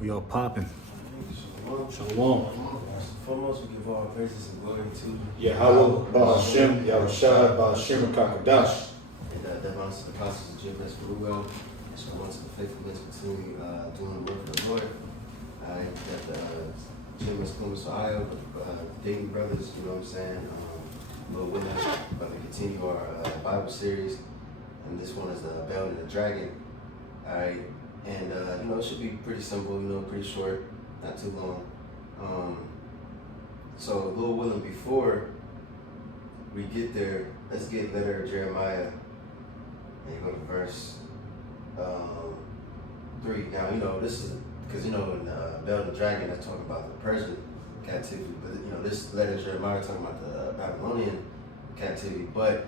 We all popping. Shalom. Shalom. First and foremost, we give all praises and glory to Yahweh, Ba'ashem, Yahushua, Ba'ashem, Kakadash. and that belongs to the apostles of Jim Ruel. And so once the faithfulness continue doing the work of the Lord. I got the Jim Columbus, Ohio, Dayton Brothers, you know what I'm saying? Lil Willis, about to continue our Bible series. And this one is the Bell and the Dragon. Alright. And it should be pretty simple, pretty short, not too long. So Lil Willing, before we get there, let's get letter of Jeremiah, and you go to verse 3. Now this is because in Bell and the Dragon that's talking about the Persian captivity, but this letter of Jeremiah talking about the Babylonian captivity. But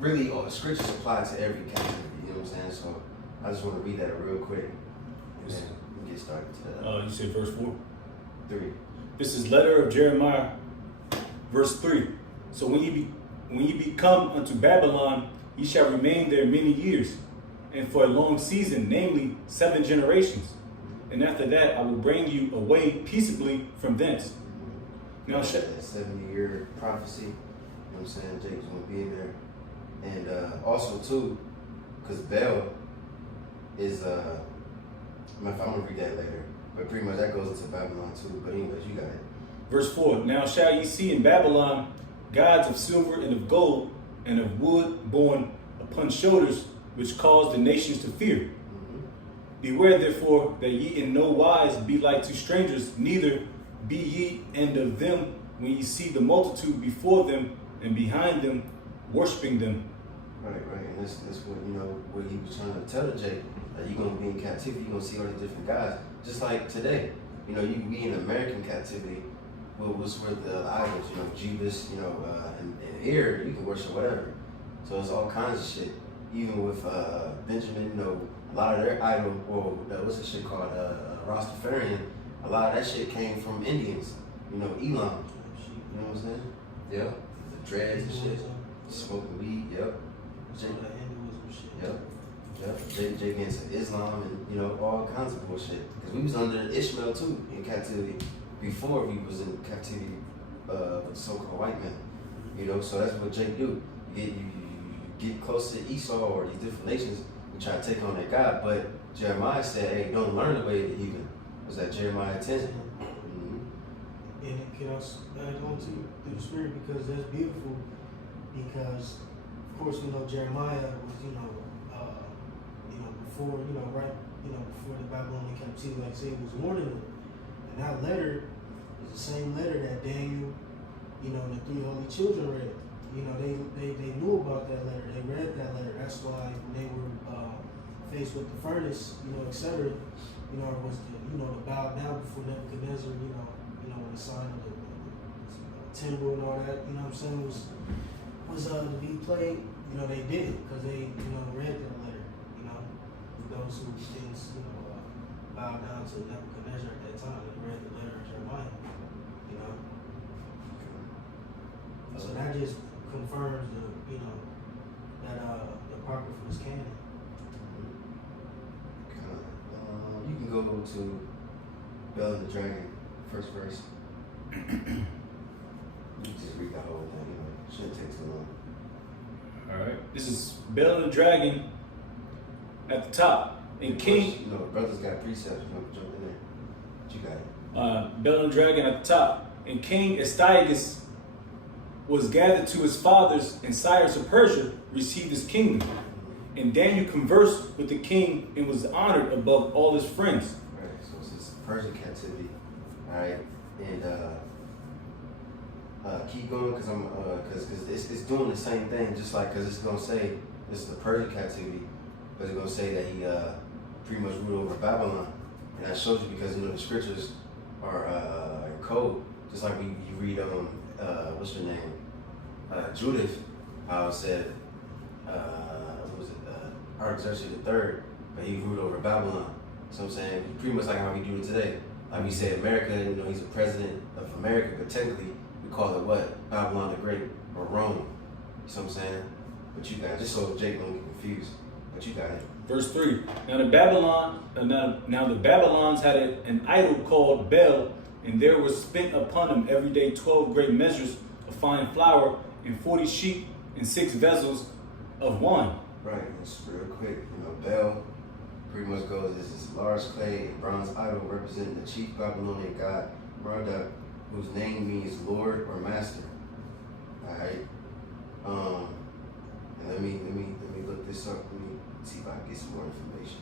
really all the scriptures apply to every captivity. You know what I'm saying? So I just want to read that real quick, and then we get started. You said verse 4? 3. This is letter of Jeremiah, verse 3. So when ye become unto Babylon, ye shall remain there many years, and for a long season, namely 7 generations. And after that, I will bring you away peaceably from thence. Now, that 70-year prophecy, you know what I'm saying? Jake's going to be in there. And also, too, because Bel is, I'm going to read that later, but pretty much that goes into Babylon, too. But anyways, you got it. Verse 4, Now shall ye see in Babylon gods of silver and of gold and of wood borne upon shoulders, which cause the nations to fear. Mm-hmm. Beware therefore that ye in no wise be like to strangers, neither be ye and of them when ye see the multitude before them and behind them, worshiping them. Right. And that's what he was trying to tell Jake. That you're going to be in captivity, you're going to see all these different gods. Just like today, you can be in American captivity. What's with the idols, Jeebus, and here you can worship whatever. So it's all kinds of shit. Even with Benjamin, a lot of their idol, what's that shit called, Rastafarian, a lot of that shit came from Indians, Elam. You know what I'm saying? Yeah. The dreads and shit. Smoking weed, yep. Jake getting into Islam and, all kinds of bullshit. Because we was under Ishmael too in captivity before we was in captivity with the so-called white man. So that's what Jake do. You get close to Esau or these different nations and try to take on that God. But Jeremiah said, hey, don't learn the way of the heathen. Was that Jeremiah 10? And it can also add on to through the spirit, because that's beautiful. Because of course we know Jeremiah was before before the Babylonian captivity, like I said, was warning them. And that letter is the same letter that Daniel, and the 3 holy children read. They knew about that letter. They read that letter. That's why when they were faced with the furnace, etc. It was to bow down before Nebuchadnezzar. When the sign of the timber and all that, was to be played. They did it because they read that letter. Those who didn't bow down to Nebuchadnezzar at that time, they read the letter of Jeremiah. So that just confirms that the Apocrypha was canon. You can go to Bell and the Dragon, first verse. You can just read the whole thing. Shouldn't take too long. All right. This is Bell and the Dragon at the top. And King. Brothers got precepts. Jump in there. But you got it. Bell and the Dragon at the top. And King Astyages was gathered to his fathers, and Cyrus of Persia received his kingdom. And Daniel conversed with the king and was honored above all his friends. Right, so it's this Persian captivity, all right, and keep going because it's doing the same thing, just like because it's gonna say this is the Persian captivity, but it's gonna say that he pretty much ruled over Babylon, and that shows you because the scriptures are in code, just like you read what's your name, Judith, how it said. Artaxerxes III, but he ruled over Babylon. So I'm saying, pretty much like how we do it today. Like we say America, he's a president of America, but technically we call it what? Babylon the Great, or Rome. You know what I'm saying? But you got it, just so Jake don't get confused. But you got it. Verse 3. Now the Babylons had an idol called Bel, and there was spent upon him every day 12 great measures of fine flour, and 40 sheep, and 6 vessels of wine. Right, just real quick, Bel pretty much goes as this large clay and bronze idol representing the chief Babylonian god Marduk, whose name means Lord or Master. Alright. And let me look this up. Let me see if I can get some more information.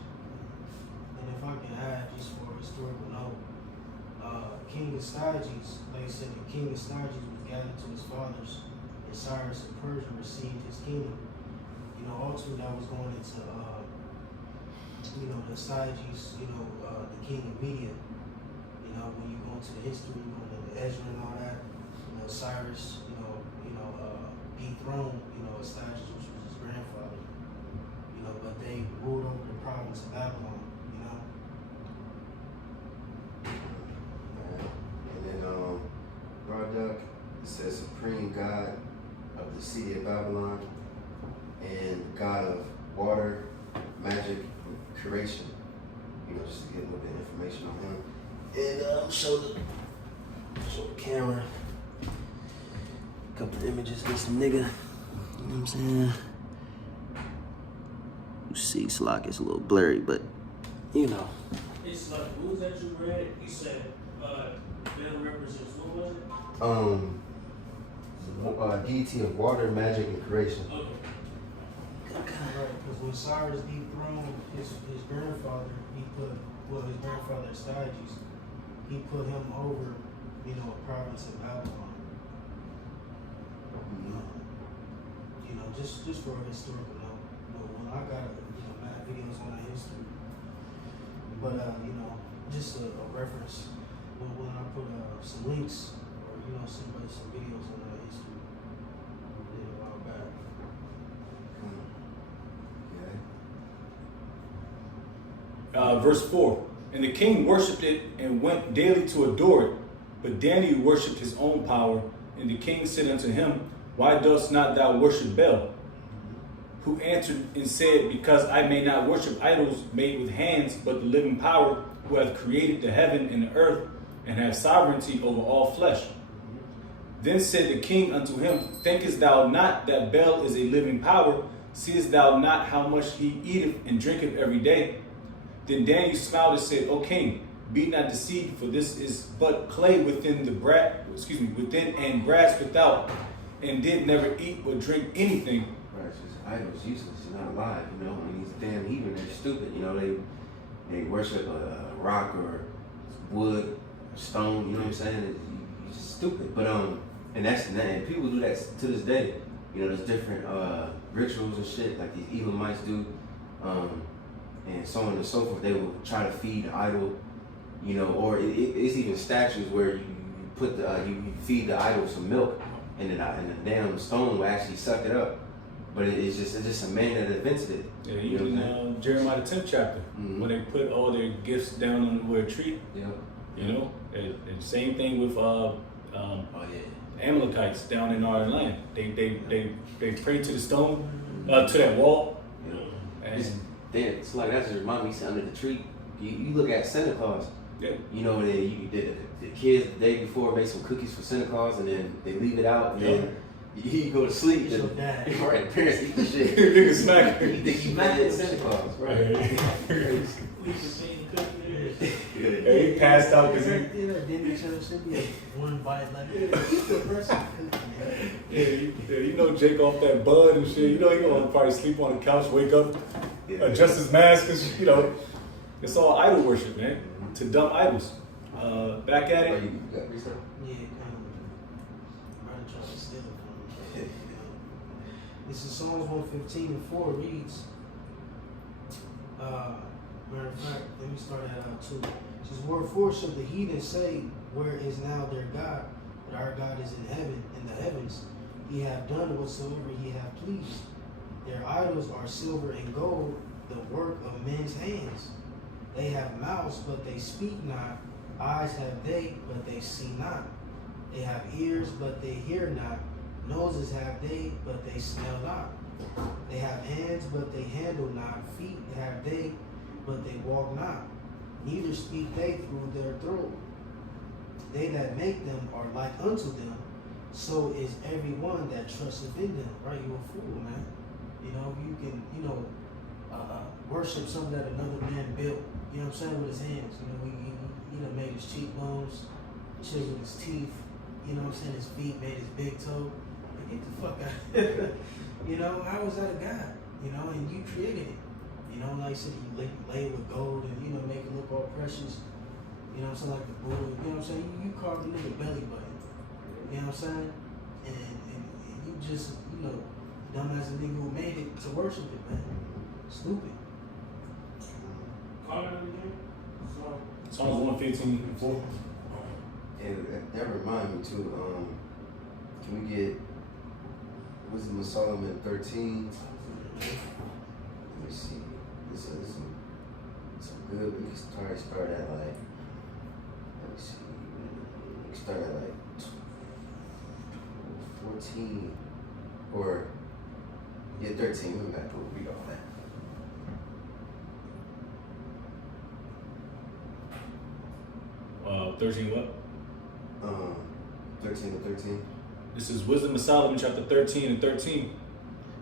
And if I can add, just for a historical note, King Astyages, like I said, the King Astyages was gathered to his fathers, and Cyrus of Persia received his kingdom. Ultimately that was going into, the Astyages, the king of Media. When you go into the history, you go into Ezra and all that, Cyrus, dethroned, Astyages, which was his grandfather. But they ruled over the province of Babylon, And then Marduk, it says supreme god of the city of Babylon and god of water, magic, and creation. Just to get a little bit of information on him. And show the camera a couple of images of this nigga. You know what I'm saying? You see, Slock is a little blurry, but It's like, what was that you read? You said, Bel represents, what was it? deity of water, magic, and creation. Okay. Right, because when Cyrus dethroned his grandfather, his grandfather Astyages, he put him over, a province of Babylon. Just for a historical note. When I got, mad videos on that history. But, just a reference. When I put some links or, some videos on that history. A while back. Verse 4. And the king worshipped it and went daily to adore it. But Daniel worshipped his own power. And the king said unto him, Why dost not thou worship Bel? Who answered and said, Because I may not worship idols made with hands, but the living power, who hath created the heaven and the earth, and hath sovereignty over all flesh. Then said the king unto him, Thinkest thou not that Bel is a living power? Seest thou not how much he eateth and drinketh every day? Then Daniel smiled and said, O king, be not deceived, for this is but clay within and brass without, and did never eat or drink anything. Right, it's just idols, useless, it's not alive, these damn heathen, they're stupid, they worship a rock or wood, or stone, you know what I'm saying? It's just stupid. But and people do that to this day. There's different rituals and shit like these Elamites do, and so on and so forth. They will try to feed the idol, or it's even statues where you put you feed the idol some milk, and the damn stone will actually suck it up. But it's just a man that invented it. Yeah, even in Jeremiah the 10th chapter, when they put all their gifts down on a tree. Yeah. And same thing with Amalekites down in our land. They pray to the stone, to that wall. It's like that just remind me under the tree. You look at Santa Claus. Yeah. The kids the day before make some cookies for Santa Claus, and then they leave it out, and then you go to sleep. It's your dad. Right, the parents eat the shit. Nigga smack. You think you mad at Santa Claus, right? We can see the cookie. Yeah, he passed out because he. Didn't each other should be one bite like the person Yeah, Jake off that bud and shit. He gonna probably sleep on the couch, wake up, adjust his mask, cause it's all idol worship, man. To dumb idols. Back at it. You got research? Yeah, I'm trying to steal it from me. This is Psalms 115:4 reads. Matter of fact, let me start that out too. It says, Wherefore shall the heathen say, Where is now their God? But our God is in heaven, in the heavens. He hath done whatsoever he hath pleased. Their idols are silver and gold, the work of men's hands. They have mouths, but they speak not. Eyes have they, but they see not. They have ears, but they hear not. Noses have they, but they smell not. They have hands, but they handle not. Feet have they, but they walk not. Neither speak they through their throat. They that make them are like unto them. So is everyone that trusteth in them. Right? You a fool, man. You know, you can, worship something that another man built. You know what I'm saying? With his hands. You know, he done made his cheekbones, chiseled his teeth. You know what I'm saying? His feet, made his big toe. Like, get the fuck out. You know, how was that a God? You know, and you created it. You know, like I said, you lay with gold and, make it look all precious. You know what I'm saying? Like the Buddha. You know what I'm saying? You carved a nigga belly button. You know what I'm saying? And you just, dumb as a nigga who made it to worship it, man. Stupid. Call it again. So, Psalms 115:4. And that reminds me too, can we get Wisdom of Solomon 13? Let me see. This is some good. We can start at like, let me see. We can start at like 14 or 13. We gotta read all that. 13 what? 13 to 13. This is Wisdom of Solomon, chapter 13 and 13.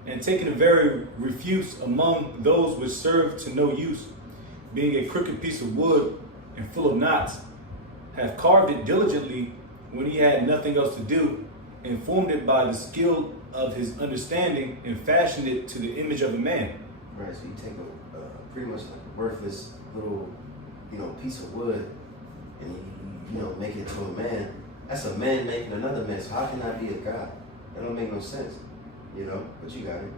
And taking a very refuse among those which serve to no use, being a crooked piece of wood and full of knots, have carved it diligently when he had nothing else to do, and formed it by the skill of his understanding, and fashioned it to the image of a man. Right, so you take a pretty much like a worthless little, piece of wood, and you make it to a man. That's a man making another man. So how can that be a God? That don't make no sense. But you got it.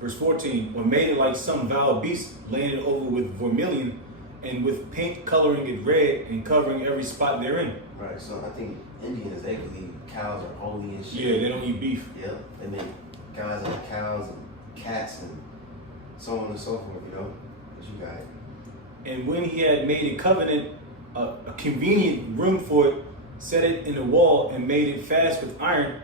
Verse 14, or made it like some vile beast, laying it over with vermilion, and with paint coloring it red, and covering every spot therein. Right, so I think Indians, they believe cows are holy and shit. Yeah, they don't eat beef. Yeah, they make guys like cows and cats and so on and so forth, But you got it. And when he had made a covenant, a convenient room for it, set it in the wall, and made it fast with iron,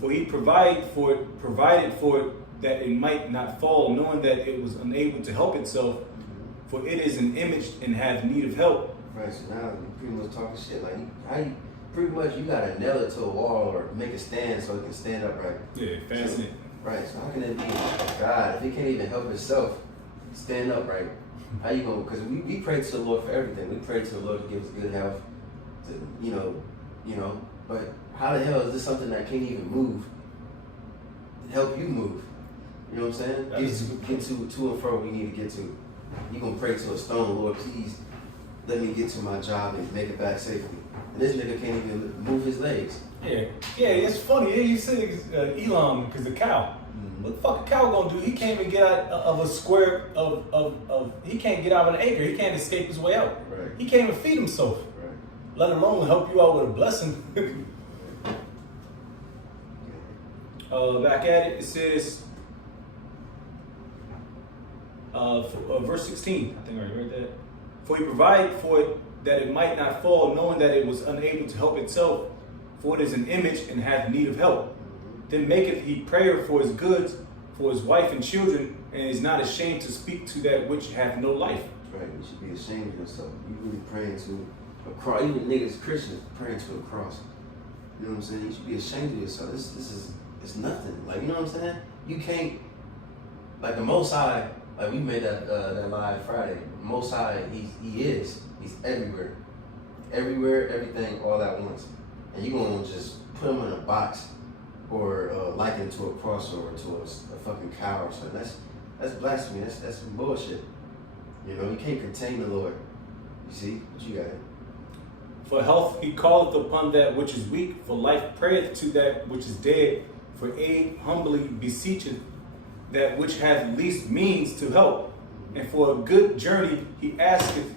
for he provided for it that it might not fall, knowing that it was unable to help itself, for it is an image and hath need of help. Right, so now you pretty much talking shit. Like, pretty much you gotta nail it to a wall or make a stand so it can stand upright. Yeah, fasten it. Right, so how can it be God if he can't even help himself stand upright? How you gonna? Because we pray to the Lord for everything. We pray to the Lord to give us good health, But how the hell is this something that can't even move? Help you move. You know what I'm saying? Get to and fro we need to get to. You gonna pray to a stone, Lord, please let me get to my job and make it back safely. And this nigga can't even move his legs. Yeah, it's funny. Yeah, you said Elon because the cow. What the fuck a cow gonna do? He can't even get out of a square of he can't get out of an acre. He can't escape his way out. Right. He can't even feed himself. Right. Let alone help you out with a blessing. Back at it says, verse 16, I think I read that. For he provided for it that it might not fall, knowing that it was unable to help itself, for it is an image and hath need of help. Then maketh he prayer for his goods, for his wife and children, and is not ashamed to speak to that which hath no life. Right, you should be ashamed of yourself. You really praying to a cross. Even niggas Christians praying to a cross. You know what I'm saying? You should be ashamed of yourself. This is it's nothing. Like, you know what I'm saying? You can't, like the Most High, like we made that live Friday. Most High, he's everywhere. Everywhere, everything, all at once. And you gonna just put him in a box or liken it to a cross or to a fucking cow or something. That's blasphemy. That's some bullshit. You can't contain the Lord. You see? But you got it. For health he calleth upon that which is weak, for life prayeth to that which is dead, for aid humbly beseecheth that which hath least means to help. And for a good journey he asketh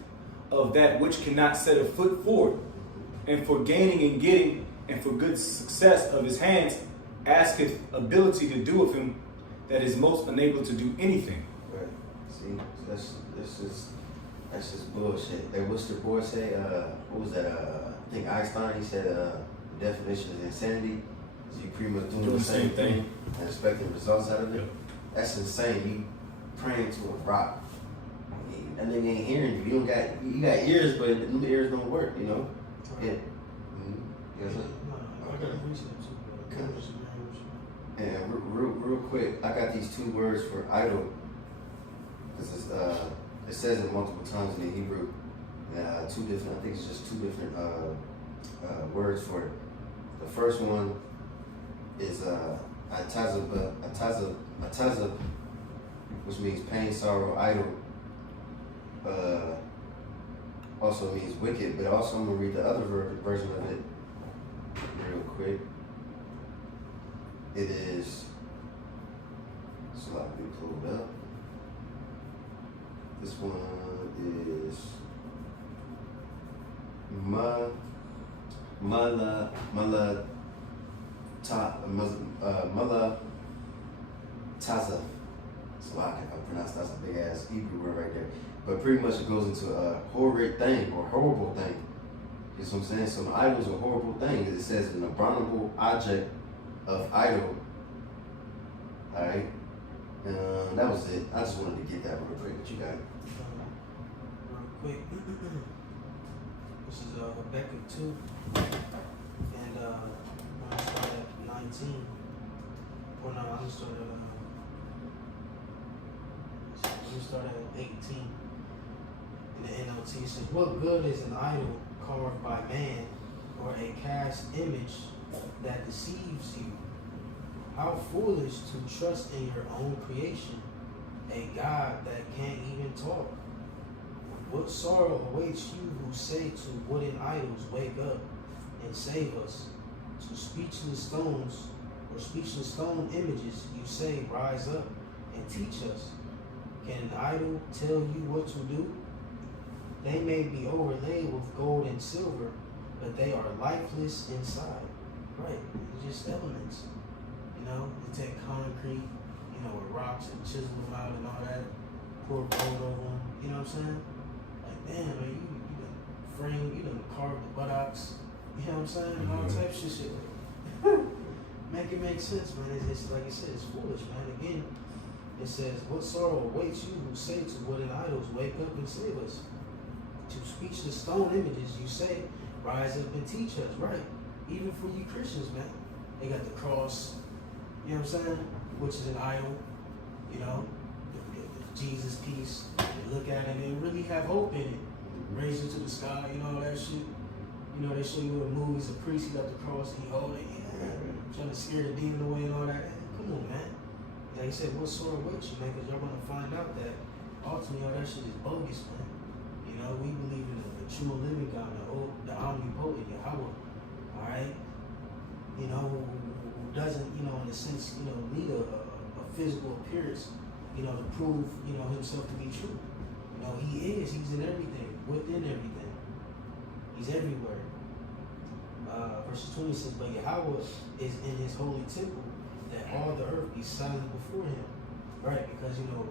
of that which cannot set a foot forward. And for gaining and getting, and for good success of his hands, asketh ability to do of him that is most unable to do anything. Right. See, that's just bullshit. Like, what's the boy say? What was that? I think Einstein. He said the definition of insanity So you pretty much doing the same thing and expecting results out of it. Yep. That's insane. You praying to a rock. That nigga ain't hearing you. You got ears, but them ears don't work, you know? Yeah. Mm-hmm. Yes, sir. I got to reach it too, bro. Okay. I just agree with you. And real quick, I got these 2 words for idol. This is it says it multiple times in the Hebrew. 2 different. I think it's just 2 different words for it. The first one is atazab, which means pain, sorrow, idol. Also means wicked, but also I'm gonna read the other version of it real quick. It is. It's a lot to be pulled up. This one is taza. So I can pronounce that's a big ass Hebrew word right there. But pretty much it goes into a horrid thing or horrible thing. You know what I'm saying? So an idol is a horrible thing. It says an abominable object of idol. Alright? That was it. I just wanted to get that real quick. What you got? Real quick. This is Habakkuk 2. And I'm going to start at 19. Well, no, I'm going to start at 18. In the NLT, it says, what good is an idol carved by man or a cast image that deceives you? How foolish to trust in your own creation, a God that can't even talk. What sorrow awaits you who say to wooden idols, wake up and save us. To speechless stones or speechless stone images, you say, rise up and teach us. Can an idol tell you what to do? They may be overlaid with gold and silver, but they are lifeless inside. Right, it's just elements. You know, you take concrete, you know, with rocks and chisel them out and all that, pour gold over them, you know what I'm saying? Like, damn, man, you done framed, you done carved the buttocks, you know what I'm saying? And all types of shit. Make it make sense, man. It's like I said, it's foolish, man. Again, it says, what sorrow awaits you who say to wooden idols, wake up and save us. To speechless stone images, you say, rise up and teach us, right? Even for you Christians, man. They got the cross, you know what I'm saying? Which is an idol, you know, the Jesus piece. They look at it and really have hope in it. Raise it to the sky, you know, all that shit. You know, they show you in movies, a priest, he got the cross and he hold it, trying to scare the demon away and all that. Come on, man. Like I said, what sort of weight you, man? Because y'all gonna find out that ultimately all that shit is bogus, man. You know, we believe in the true living God, the omnipotent Yahweh, all right? You know, who doesn't, you know, in a sense, you know, need a physical appearance, you know, to prove, you know, himself to be true. You know, he's in everything, within everything. He's everywhere. Verse 20 says, but Yahweh is in his holy temple, that all the earth be silent before him. Right, because, you know,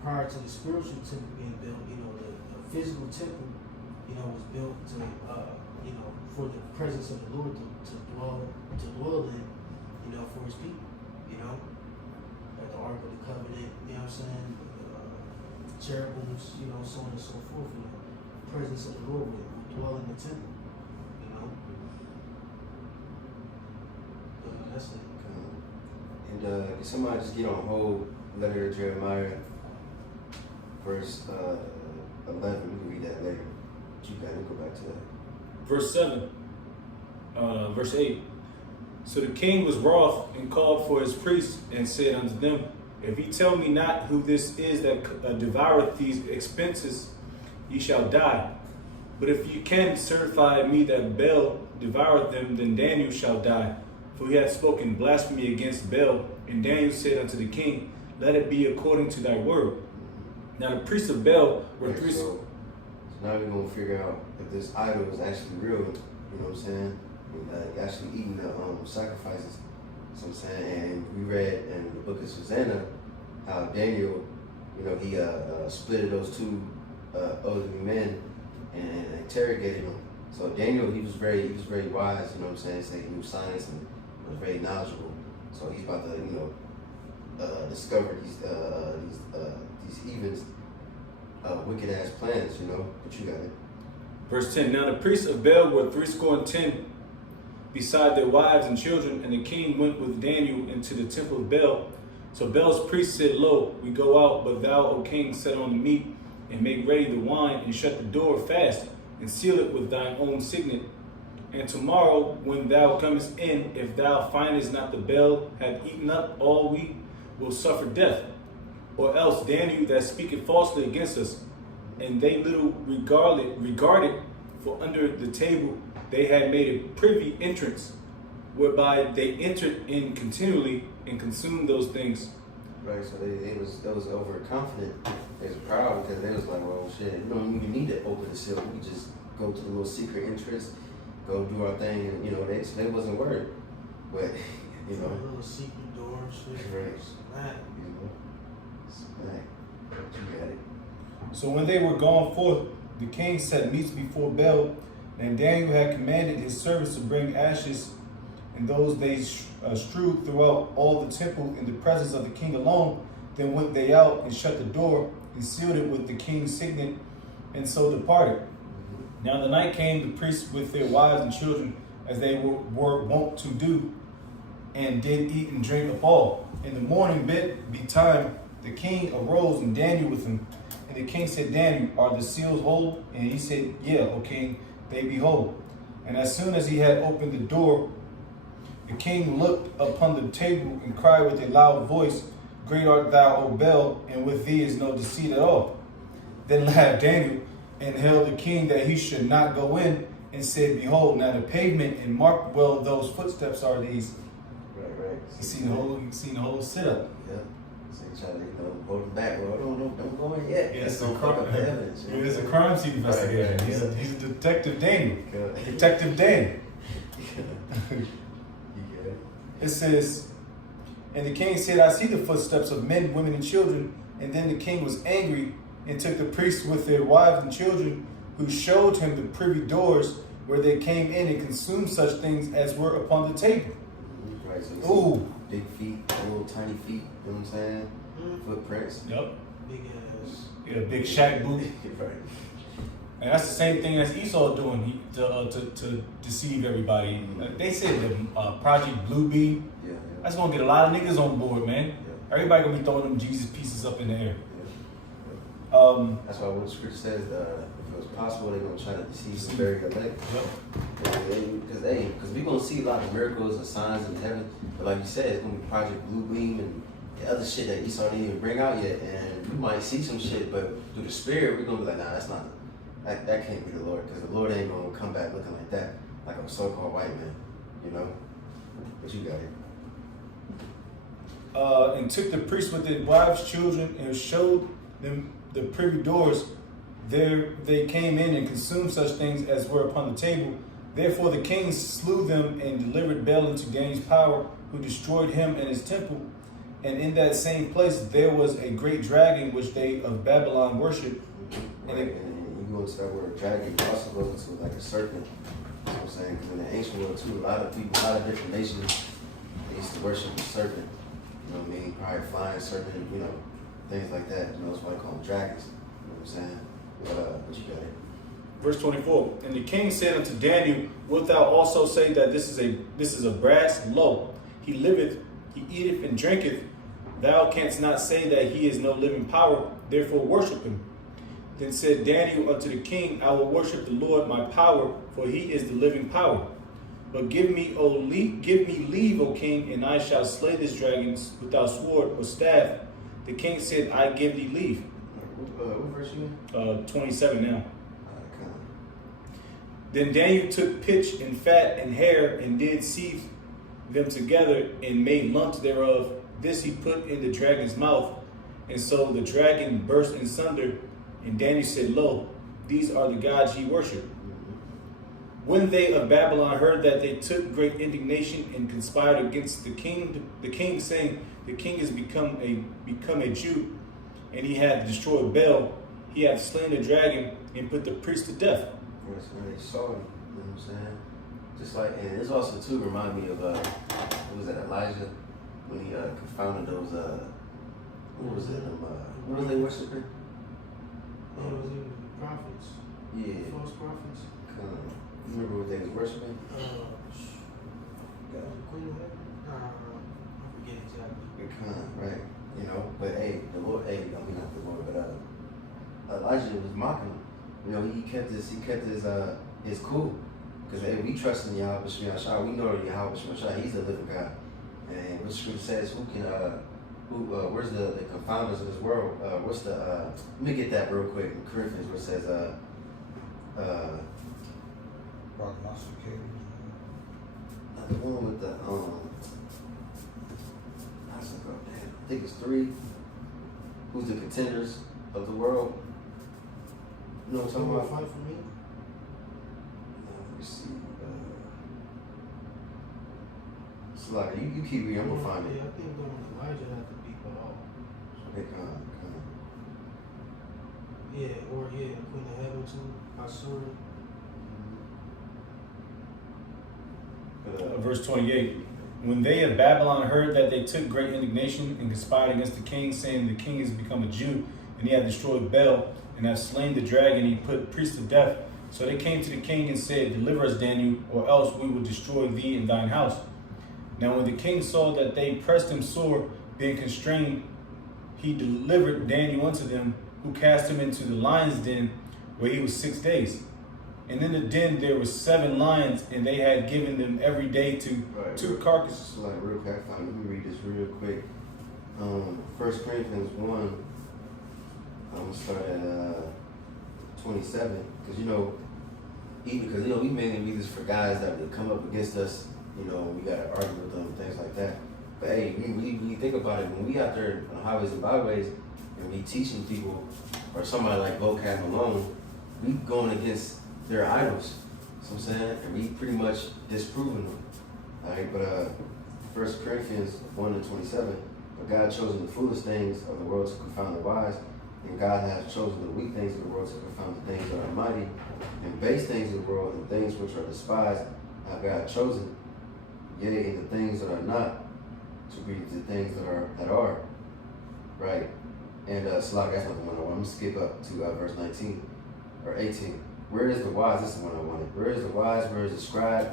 prior to the spiritual temple being built, you know, the physical temple, you know, was built to, you know, for the presence of the Lord to dwell in, you know, for his people, you know, like the Ark of the Covenant, you know what I'm saying, cherubims, you know, so on and so forth, you know, the presence of the Lord would dwell in the temple, you know. That's it. And can somebody just get on hold, letter of Jeremiah, verse 11, we can read that later. But you gotta go back to that. Verse 7, verse 8. So the king was wroth and called for his priests and said unto them, if ye tell me not who this is that devoureth these expenses, ye shall die. But if ye can certify me that Baal devoured them, then Daniel shall die. For he hath spoken blasphemy against Baal. And Daniel said unto the king, let it be according to thy word. Now the priests of Baal were three. So now we're gonna figure out if this idol is actually real. You know what I'm saying? Actually eating the sacrifices. You know what I'm saying? And we read in the book of Susanna how Daniel, you know, he split those two elderly men and interrogated them. So Daniel, he was very wise. You know what I'm saying? Saying he knew science and was very knowledgeable. So he's about to, discover these heathens' wicked ass plans, But you got it. Verse 10. Now the priests of Baal were 70, beside their wives and children, and the king went with Daniel into the temple of Baal. So Baal's priests said, Lo, we go out, but thou, O king, set on the meat, and make ready the wine, and shut the door fast, and seal it with thine own signet. And tomorrow, when thou comest in, if thou findest not the Baal hath eaten up all, we will suffer death. Or else Daniel that speaketh falsely against us. And they little regarded, for under the table they had made a privy entrance, whereby they entered in continually and consumed those things. Right, so they was overconfident. They was proud because they was like, well, shit, you don't even need to open the seal. We just go to the little secret entrance, go do our thing, and they wasn't worried. But A little secret door and shit. Right. Smack. Smack. You got it. So when they were gone forth, the king set meats before Baal, and Daniel had commanded his servants to bring ashes, and those they strewed throughout all the temple in the presence of the king alone. Then went they out and shut the door and sealed it with the king's signet, and so departed. Now the night came, the priests with their wives and children, as they were wont to do, and did eat and drink of all. In the morning betime, the king arose, and Daniel with him. And the king said, Daniel, are the seals whole? And he said, Yeah, O king, they be whole. And as soon as he had opened the door, the king looked upon the table and cried with a loud voice, Great art thou, O Baal, and with thee is no deceit at all. Then laughed Daniel and held the king that he should not go in, and said, Behold, now the pavement, and mark well those footsteps are these. Right. You seen the whole sit-up. Yeah. So you try to, hold them back. Well, don't go in yet. It's don't fuck up the evidence. It's a crime scene investigation. Right. He's a detective Daniel. Good. Detective Daniel. You get it. It says, and the king said, I see the footsteps of men, women, and children. And then the king was angry and took the priests with their wives and children, who showed him the privy doors where they came in and consumed such things as were upon the table. Right, so you Ooh. see big feet, little tiny feet, you know what I'm saying? Footprints. Yep. Big ass. Yeah, big Shaq boot. Right. And that's the same thing as Esau doing to deceive everybody. They said the Project Blue Beam. Yeah. That's gonna get a lot of niggas on board, man. Yeah. Everybody gonna be throwing them Jesus pieces up in the air. Yeah. That's why what the scripture says, if it was possible, they're gonna try to deceive some very elect. Because we're gonna see a lot of miracles and signs in heaven, but like you said, it's gonna be Project Blue Beam and the other shit that Esau didn't even bring out yet, and we might see some shit, but through the Spirit, we're gonna be like, nah, that's not. That can't be the Lord, because the Lord ain't gonna come back looking like that, like a so-called white man, But you got it. And took the priests with their wives, children, and showed them the privy doors. There they came in and consumed such things as were upon the table. Therefore the king slew them and delivered Baal into Daniel's power, who destroyed him and his temple. And in that same place there was a great dragon which they of Babylon worshipped. Right. And you go into that word dragon, you also go into like a serpent. You know what I'm saying? Because in the ancient world too, a lot of people, a lot of different nations, they used to worship the serpent. You know what I mean? Probably flying serpent, things like that. That's why they call them dragons. You know what I'm saying? But you got it. Verse 24. And the king said unto Daniel, Wilt thou also say that this is a brass? Lo, he liveth, he eateth and drinketh. Thou canst not say that he is no living power, therefore worship him. Then said Daniel unto the king, I will worship the Lord my power, for he is the living power. But give me leave, O king, and I shall slay this dragon without sword or staff. The king said, I give thee leave. What verse you in? 27 now. Then Daniel took pitch and fat and hair and did seethe them together and made lumps thereof. This he put in the dragon's mouth. And so the dragon burst in sunder. And Daniel said, Lo, these are the gods ye worship. When they of Babylon heard that, they took great indignation and conspired against the king, saying, The king is become a Jew, and he hath destroyed Baal. He hath slain the dragon and put the priest to death. Yes, when they saw him, you know what I'm saying? Just like, and it's also too remind me of what was that, Elijah, when he confounded those what was it, what was they worshiping? It was even the prophets, Yeah. false prophets. You remember what they was worshiping? Queen of Heaven? I forget exactly. Right. You know, but hey, the Lord, hey, I mean not the Lord, but Elijah was mocking him. You know, he kept his cool. Because hey, we trust in Yahweh Shema Shah. We know that Yahweh Shema Shah, he's the living God. And what scripture says, where's the confounders of this world? What's the let me get that real quick in Corinthians where it says Prognosticators. not the one with the I think it's 3. Who's the contenders of the world? You know what I'm talking Someone about? fight for me? Let me see. It's like you keep reading, I'm gonna find it. Yeah, I think Elijah had to beat Baal. Okay, come on. Yeah, or Queen of Heaven too. Asura. Verse 28. When they of Babylon heard that, they took great indignation and conspired against the king, saying, the king has become a Jew, and he hath destroyed Bel, and hath slain the dragon, and he put priests to death. So they came to the king and said, deliver us, Daniel, or else we will destroy thee and thine house. Now when the king saw that they pressed him sore, being constrained, he delivered Daniel unto them, who cast him into the lion's den, where he was 6 days. And in the den there were 7 lions, and they had given them every day to Right. 2 carcasses. So like real quick, let me read this real quick. 1 Corinthians 1, I'm gonna start at 27, because we mainly read this for guys that would come up against us. You know, we gotta argue with them, things like that. But hey, when you think about it, when we out there on highways and byways, and we teaching people, or somebody like Vocab Malone, we going against their idols. You know what I'm saying? And we pretty much disproving them. Alright, but 1 Corinthians 1:27, but God chosen the foolish things of the world to confound the wise, and God has chosen the weak things of the world to confound the things that are mighty, and base things of the world and things which are despised have God chosen, yea, and the things that are not, to be the things that are. Right. And Slack, that's not the one I want. I'm gonna skip up to verse 19 or 18. Where is the wise? This is the one I wanted. Where is the wise? Where is the scribe?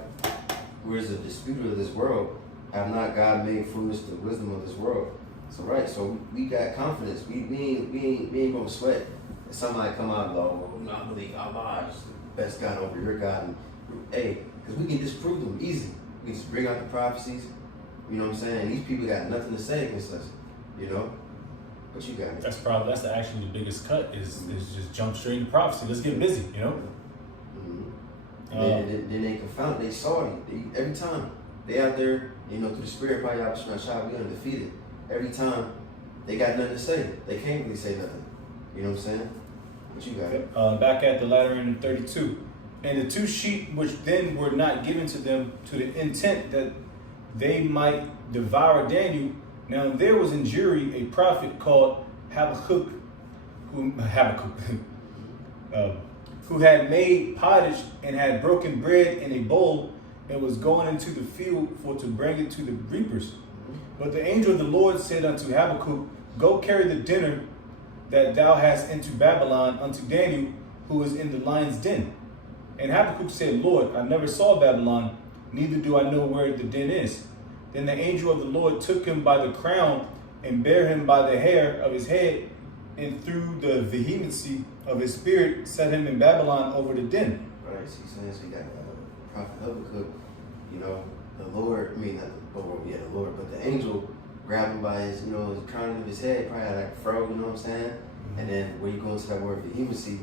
Where is the disputer of this world? Have not God made foolish the wisdom of this world? So right, so we got confidence. We ain't gonna sweat. If somebody come out and go, well, I believe Allah is the best God over your God. And, hey, because we can disprove them easy. We just bring out the prophecies. You know what I'm saying? These people got nothing to say against us. You know? But you got it. That's actually the biggest cut is just jump straight into prophecy. Let's get busy, you know? Mm-hmm. Then they confound, they saw it every time. They out there, you know, through the spirit, probably out shot, we undefeated. Every time they got nothing to say. They can't really say nothing. You know what I'm saying? But you got it. Back at the latter end of 32. And the 2 sheep which then were not given to them to the intent that they might devour Daniel. Now there was in Jewry a prophet called Habakkuk, who had made pottage and had broken bread in a bowl and was going into the field for to bring it to the reapers. But the angel of the Lord said unto Habakkuk, go carry the dinner that thou hast into Babylon unto Daniel, who is in the lion's den. And Habakkuk said, Lord, I never saw Babylon, neither do I know where the den is. Then the angel of the Lord took him by the crown and bare him by the hair of his head, and through the vehemency of his spirit set him in Babylon over the den. Right, so you got Prophet Habakkuk, you know, the Lord, the Lord, but the angel grabbed him by his, his crown of his head, probably had like a fro, you know what I'm saying? Mm-hmm. And then when you go into that word vehemency,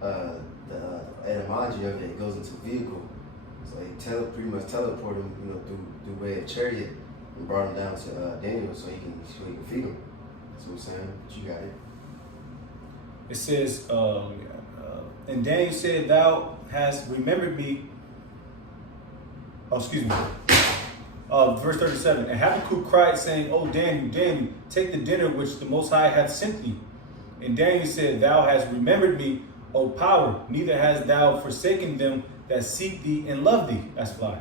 the etymology of it goes into vehicle. So he pretty much teleported him, through way of chariot and brought him down to Daniel so he can feed him. That's what I'm saying. But you got it. It says, and Daniel said, thou hast remembered me. Verse 37. And Habakkuk cried, saying, O Daniel, take the dinner which the Most High hath sent thee. And Daniel said, thou hast remembered me, O power, neither hast thou forsaken them that seek thee and love thee. That's fly.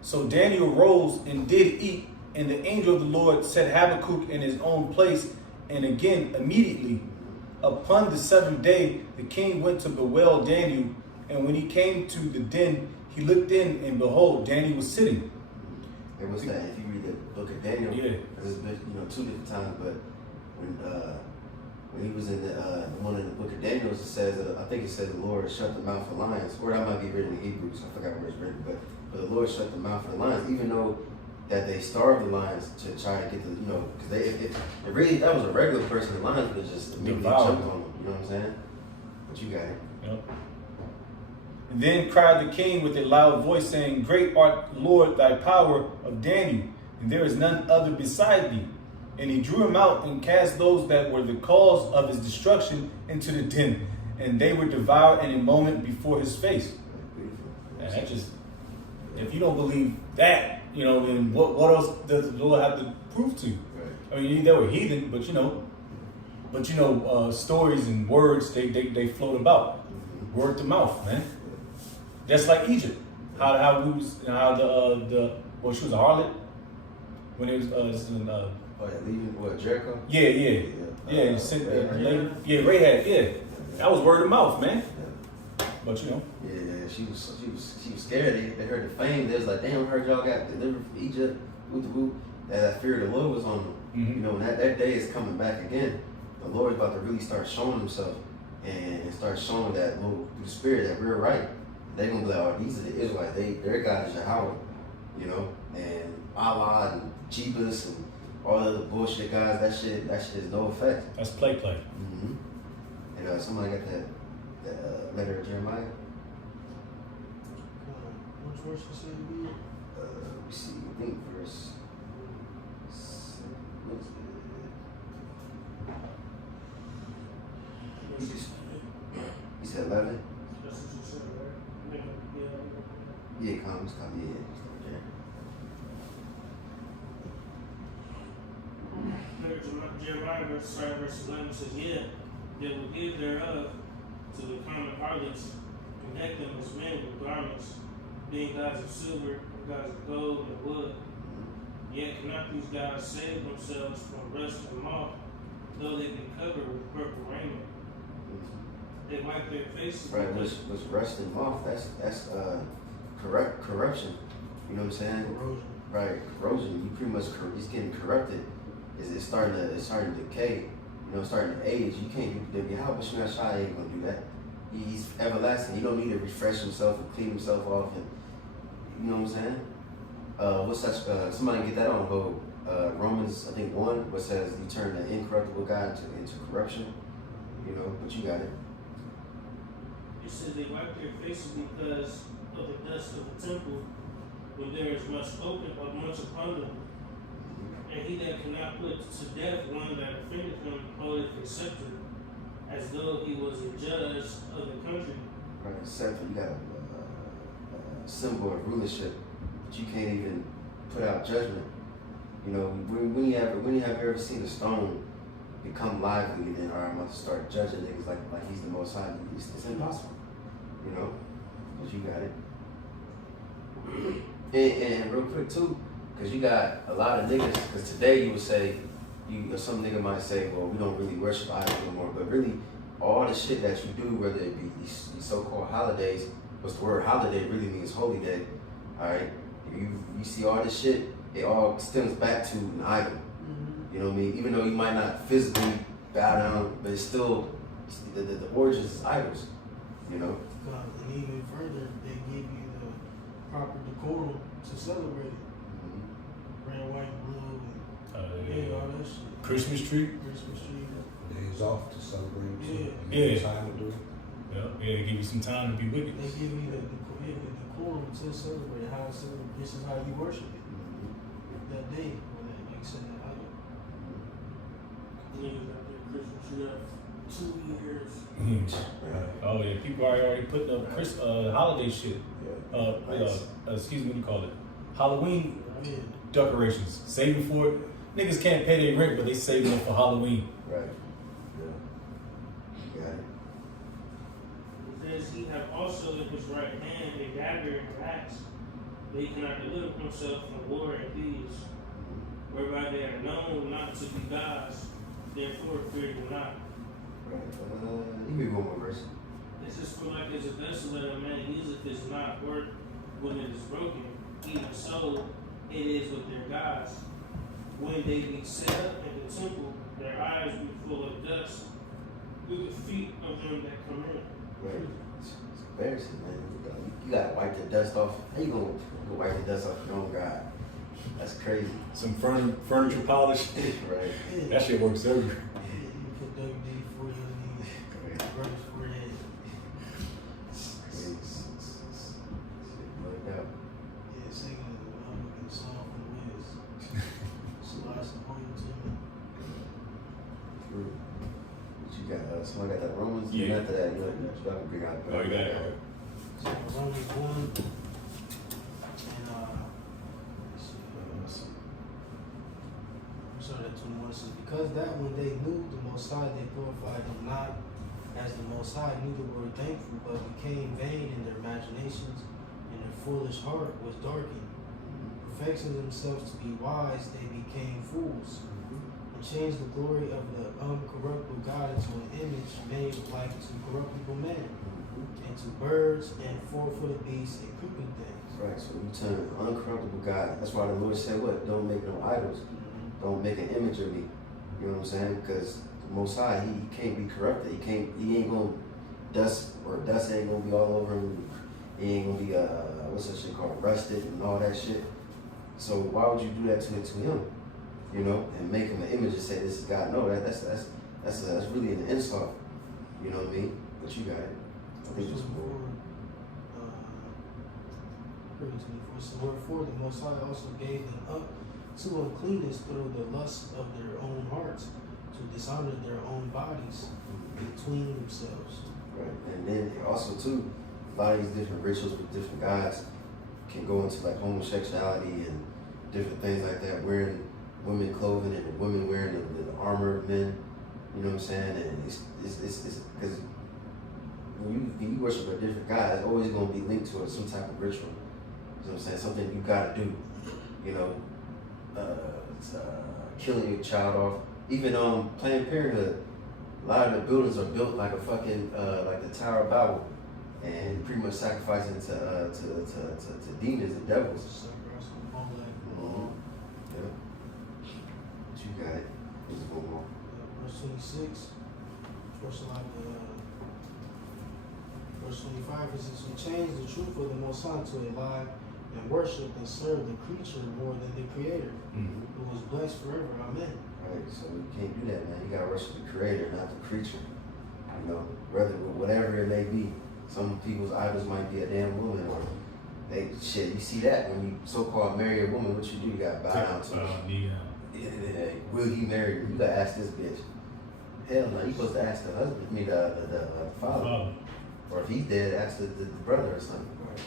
So Daniel rose and did eat, and the angel of the Lord set Habakkuk in his own place. And again, immediately, upon the seventh day, the king went to bewail Daniel. And when he came to the den, he looked in, and behold, Daniel was sitting. It was that if you read the book of Daniel, Yeah. there's been, two different times, but when he was in the one in the book of Daniel, it says I think it says the Lord shut the mouth of lions, or that might be written in Hebrew, so I forgot where it's written, but the Lord shut the mouth of the lions, even though that they starved the lions to try to get the, because if really that was a regular person, the lions would have just immediately jumped on them. You know what I'm saying? But you got it. Yep. And then cried the king with a loud voice, saying, Great art, Lord, thy power of Daniel, and there is none other beside thee. And he drew him out and cast those that were the cause of his destruction into the den, and they were devoured in a moment before his face. And that just, if you don't believe that, then what else does the Lord have to prove to you? Right. I mean, they were heathen, but stories and words they float about, word to mouth, man. Just like Egypt, how we was she was a harlot when it was Leaving Jericho. Yeah, Rahab, yeah, that was word of mouth, man. But Yeah, she was scared. They heard the fame. They was like, damn, I heard y'all got delivered from Egypt. That fear of the Lord was on them. Mm-hmm. And that day is coming back again. The Lord is about to really start showing himself and start showing that through the Spirit that we're right. They're gonna be like, oh, these are the Israelites. Their God is Yahweh, and Allah and Jebus and all the other bullshit guys. That shit is no effect. That's play. Mm-hmm. And somebody got that letter of Jeremiah. Which verse you say it be? We see, I think verse. What is it? You said 11? That's what you said, right? Yeah, come, yeah. Jeremiah verse 11 says, yeah, they will give thereof to the common harlots, and deck them as men with garments, being gods of silver, gods of gold and wood. Yet cannot these gods save themselves from rust and moth, though they be covered with purple raiment. They wipe their faces. Right, what's rust and moth? That's corruption. You know what I'm saying? Corrosion. Right, corrosion. You pretty much it's getting corrupted. It's starting to decay. Starting to age. You can't do how much Shai ain't gonna do that. He's everlasting. He don't need to refresh himself and clean himself off, and you know what I'm saying? What's such? Somebody get that on hold. Romans, I think 1, what says you turn the incorruptible God into corruption. But you got it. It says they wipe their faces because of the dust of the temple, when there is much upon them. And he that cannot put to death one that offended him holdeth a scepter, as though he was a judge of the country. Right, scepter. You got a symbol of rulership, but you can't even put out judgment. When you have ever seen a stone become lively and then I'm about to start judging niggas like he's the most high? It's impossible. But you got it. And real quick too, because you got a lot of niggas, because today you would say, some nigga might say, well, we don't really worship idols anymore, but really, all the shit that you do, whether it be these so-called holidays, what's the word holiday really means holy day, all right? You see all this shit, it all stems back to an idol. Mm-hmm. You know what I mean? Even though you might not physically bow down, but it's still, the origins is idols, And even further, they give you the proper decorum to celebrate it. Red, white, blue, and all that shit. Christmas tree. Christmas tree. Days off to celebrate. Yeah. Time to do it. Yeah, give you some time to be wicked. They give you the decorum to celebrate how this is how you worship it. That day, or that, like I said, that idol. Niggas out there Christmas tree up 2 years. Oh yeah, people are already putting up holiday shit. Nice. Excuse me, what do you call it? Halloween Yeah. decorations. Saving for it. Niggas can't pay their rent, but they saving it for Halloween. Right. Yeah. You got it. There's says, he hath also in his right hand a dagger and axe, that he cannot deliver himself from war and thieves, whereby they are known not to be gods, therefore fear them not. Right. You can go one more verse. It says, for like as a vessel that a man useth is not worth when it is broken, even so it is with their gods. When they be set up in the temple, their eyes be full of dust through the feet of them that come in. Right. It's embarrassing, man. You gotta wipe the dust off. How you gonna wipe the dust off your own God? That's crazy. Some furniture polish. Right. Yeah. That shit works everywhere. You put WD for your knees, brothers for your head. Worked out. Yeah, singing a song from the Wiz. Slide some home to me. True. What you got? Someone got that Romans? Yeah. And after that, you got to bring out. Oh, you got it. So Romans 1 and let's see, I'm sorry, that 21 says, because that when they knew the Most High, they glorified him not as the Most High, neither were thankful, but became vain in their imaginations, and their foolish heart was darkened. Perfecting themselves to be wise, they became fools, and changed the glory of the uncorruptible God into an image made like to corruptible man, and to birds and four-footed beasts and creeping things. Right, so you turn uncorruptible God. That's why the Lord said what? Don't make no idols. Don't make an image of me. You know what I'm saying? Because the Most High, he can't be corrupted. He ain't gonna dust ain't gonna be all over him. He ain't gonna be what's that shit called, rusted and all that shit. So why would you do that to him? You know, and make him an image and say this is God? No, that's really an insult. You know what I mean? But you got it. I think it's more. Wherefore the Most High also gave them up to uncleanness through the lust of their own hearts, to dishonor their own bodies between themselves. Right, and then also too, a lot of these different rituals with different gods can go into like homosexuality and different things like that, wearing women clothing and the women wearing the armor of men. You know what I'm saying? And it's because when you worship a different God, it's always going to be linked to some type of ritual. You know what I'm saying? Something you got to do. You know, killing your child off. Even Planned Parenthood, a lot of the buildings are built like a fucking like the Tower of Babel, and pretty much sacrificing to demons and devils. Yeah. But you got it. There's one more. Verse 26, verse 25, it says, "We change the truth of the Most High to a lie, and worship and serve the creature more than the Creator, who was blessed forever. Amen." Right, so you can't do that, man. You gotta worship the Creator, not the creature. You know, whatever it may be. Some people's idols might be a damn woman, or shit. You see that when you so-called marry a woman, what you do? You gotta bow down to her. Yeah, will he marry you? You gotta ask this bitch. Hell no, you supposed to ask the husband, the father. Or if he's dead, ask the brother or something. Right.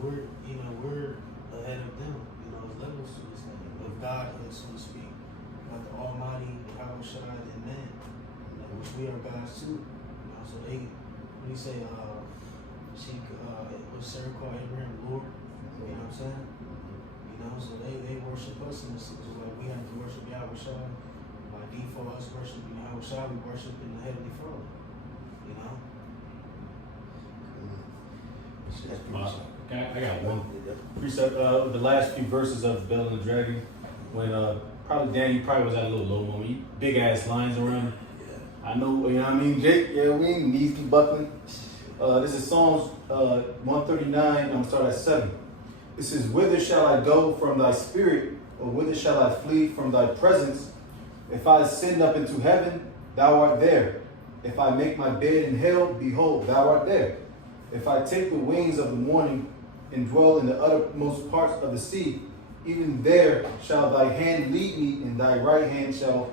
We're ahead of them. There's levels to this thing of Godhood, so to speak. Like the Almighty, Yahweh Shaddai, and man, which we are gods too. So they, when you say, what's Sarah called Abraham Lord? You know what I'm saying? So they worship us, and it's just like we have to worship Yahweh Shaddai. By default, us worshiping Yahweh Shaddai, we worship in the Heavenly Father. I got one precept. The last few verses of Bell and the Dragon, when probably Danny probably was at a little low moment. Big ass lines around. I know, you know what I mean, Jake. Yeah, we knees be buckling. This is Psalms 139. I'm gonna start at 7. It says, "Whither shall I go from thy spirit, or whither shall I flee from thy presence? If I ascend up into heaven, thou art there. If I make my bed in hell, behold, thou art there. If I take the wings of the morning and dwell in the uttermost parts of the sea, even there shall thy hand lead me, and thy right hand shall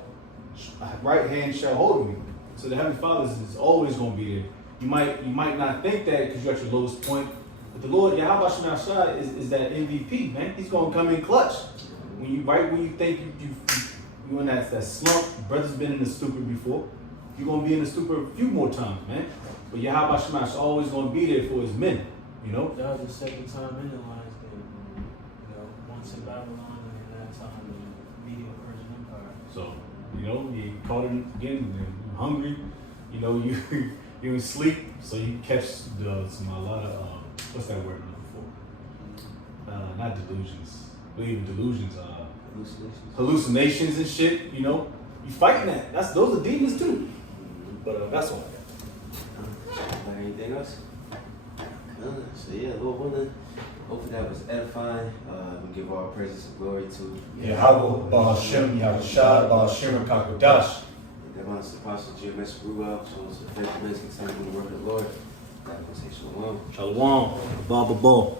hold me." So the Heavenly Father is always going to be there. You might not think that because you're at your lowest point, but the Lord Yahweh Shemashah is that MVP, man. He's going to come in clutch. When you think you in that slump, brother's been in the stupor before. You're going to be in the stupor a few more times, man. But Yahweh Shema is always going to be there for his men, you know? That was the second time in the lion's den. You know, once in Babylon and that time in the Medo-Persian Empire. So, you know, you caught him again, you're hungry, you know, you in sleep, so you catch a lot of, what's that word I'm looking for? Not delusions, but even delusions, hallucinations and shit, you know? You fighting that. Those are demons too. But that's all I got. Anything else? So yeah, Lord willing, hopefully that was edifying. We give all praises and glory to Yahweh, Ba'ashem, Yahushua, Ba'ashem, Kakodash. that honest apostle GMS Ruel, shows us the faithfulness concerning the work of the Lord. That will say shalom. Shalom. Baba Bo.